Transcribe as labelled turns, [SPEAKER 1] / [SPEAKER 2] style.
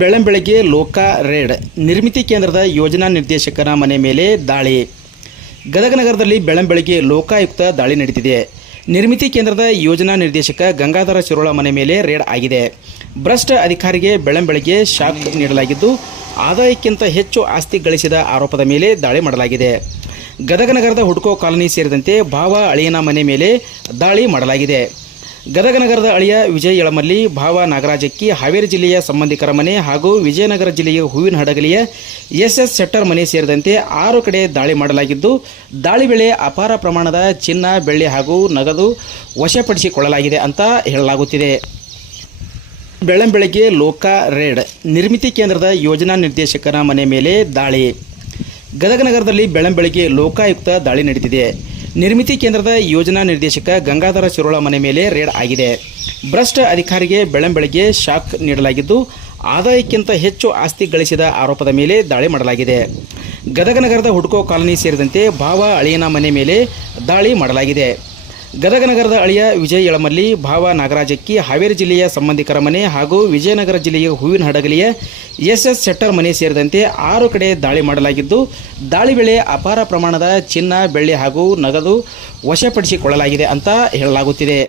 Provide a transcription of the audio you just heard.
[SPEAKER 1] ಬೆಳ್ಳಂಬೆಳಗ್ಗೆ ಲೋಕ ರೇಡ್ ನಿರ್ಮಿತಿ ಕೇಂದ್ರದ ಯೋಜನಾ ನಿರ್ದೇಶಕರ ಮನೆ ಮೇಲೆ ದಾಳಿ. ಗದಗ ನಗರದಲ್ಲಿ ಬೆಳ್ಳಂಬೆಳಗ್ಗೆ ಲೋಕಾಯುಕ್ತ ದಾಳಿ ನಡೆದಿದೆ ನಿರ್ಮಿತಿ ಕೇಂದ್ರದ ಯೋಜನಾ ನಿರ್ದೇಶಕ ಗಂಗಾಧರ ಶಿರೋಳ ಮನೆ ಮೇಲೆ ರೇಡ್ ಆಗಿದೆ. ಭ್ರಷ್ಟ ಅಧಿಕಾರಿಗೆ ಬೆಳ್ಳಂಬೆಳಗ್ಗೆ ಶಾಕ್ ನೀಡಲಾಗಿದ್ದು, ಆದಾಯಕ್ಕಿಂತ ಹೆಚ್ಚು ಆಸ್ತಿ ಗಳಿಸಿದ ಆರೋಪದ ಮೇಲೆ ದಾಳಿ ಮಾಡಲಾಗಿದೆ. ಗದಗ ನಗರದ ಹುಡ್ಕೋ ಕಾಲನಿ ಸೇರಿದಂತೆ ಭಾವ ಅಳಿಯನ ಮನೆ ಮೇಲೆ ದಾಳಿ ಮಾಡಲಾಗಿದೆ. ಗದಗ ನಗರದ ಅಳಿಯ ವಿಜಯ ಯಳಮಲ್ಲಿ ಭಾವ ನಾಗರಾಜಕ್ಕಿ ಹಾವೇರಿ ಜಿಲ್ಲೆಯ ಸಂಬಂಧಿಕರ ಮನೆ ಹಾಗೂ ವಿಜಯನಗರ ಜಿಲ್ಲೆಯ ಹೂವಿನ ಹಡಗಲಿಯ ಎಸ್ ಶೆಟ್ಟರ್ ಮನೆ ಸೇರಿದಂತೆ ಆರು ಕಡೆ ದಾಳಿ ಮಾಡಲಾಗಿದ್ದು, ದಾಳಿ ವೇಳೆ ಅಪಾರ ಪ್ರಮಾಣದ ಚಿನ್ನ, ಬೆಳ್ಳಿ ಹಾಗೂ ನಗದು ವಶಪಡಿಸಿಕೊಳ್ಳಲಾಗಿದೆ ಅಂತ ಹೇಳಲಾಗುತ್ತಿದೆ. ಬೆಳ್ಳಂಬೆಳಗ್ಗೆ ಲೋಕ ರೇಡ್ ನಿರ್ಮಿತಿ ಕೇಂದ್ರದ ಯೋಜನಾ ನಿರ್ದೇಶಕರ ಮನೆ ಮೇಲೆ ದಾಳಿ. ಗದಗ ನಗರದಲ್ಲಿ ಬೆಳ್ಳಂಬೆಳಗ್ಗೆ ಲೋಕಾಯುಕ್ತ ದಾಳಿ ನಡೆದಿದೆ ನಿರ್ಮಿತಿ ಕೇಂದ್ರದ ಯೋಜನಾ ನಿರ್ದೇಶಕ ಗಂಗಾಧರ ಶಿರೋಳ ಮನೆ ಮೇಲೆ ರೇಡ್ ಆಗಿದೆ. ಭ್ರಷ್ಟ ಅಧಿಕಾರಿಗೆ ಬೆಳಂಬೆಳಗ್ಗೆ ಶಾಕ್ ನೀಡಲಾಗಿದ್ದು, ಆದಾಯಕ್ಕಿಂತ ಹೆಚ್ಚು ಆಸ್ತಿ ಗಳಿಸಿದ ಆರೋಪದ ಮೇಲೆ ದಾಳಿ ಮಾಡಲಾಗಿದೆ. ಗದಗ ನಗರದ ಹುಡ್ಕೋ ಕಾಲನಿ ಸೇರಿದಂತೆ ಭಾವ ಅಳಿಯನ ಮನೆ ಮೇಲೆ ದಾಳಿ ಮಾಡಲಾಗಿದೆ. ಗದಗ ನಗರದ ಅಳಿಯ ವಿಜಯ್ ಯಳಮಲ್ಲಿ ಭಾವ ನಾಗರಾಜಕ್ಕಿ ಹಾವೇರಿ ಜಿಲ್ಲೆಯ ಸಂಬಂಧಿಕರ ಮನೆ ಹಾಗೂ ವಿಜಯನಗರ ಜಿಲ್ಲೆಯ ಹೂವಿನ ಹಡಗಲಿಯ ಎಸ್ ಎಸ್ ಶೆಟ್ಟರ್ ಮನೆ ಸೇರಿದಂತೆ ಆರು ಕಡೆ ದಾಳಿ ಮಾಡಲಾಗಿದ್ದು, ದಾಳಿ ವೇಳೆ ಅಪಾರ ಪ್ರಮಾಣದ ಚಿನ್ನ, ಬೆಳ್ಳಿ ಹಾಗೂ ನಗದು ವಶಪಡಿಸಿಕೊಳ್ಳಲಾಗಿದೆ ಅಂತ ಹೇಳಲಾಗುತ್ತಿದೆ.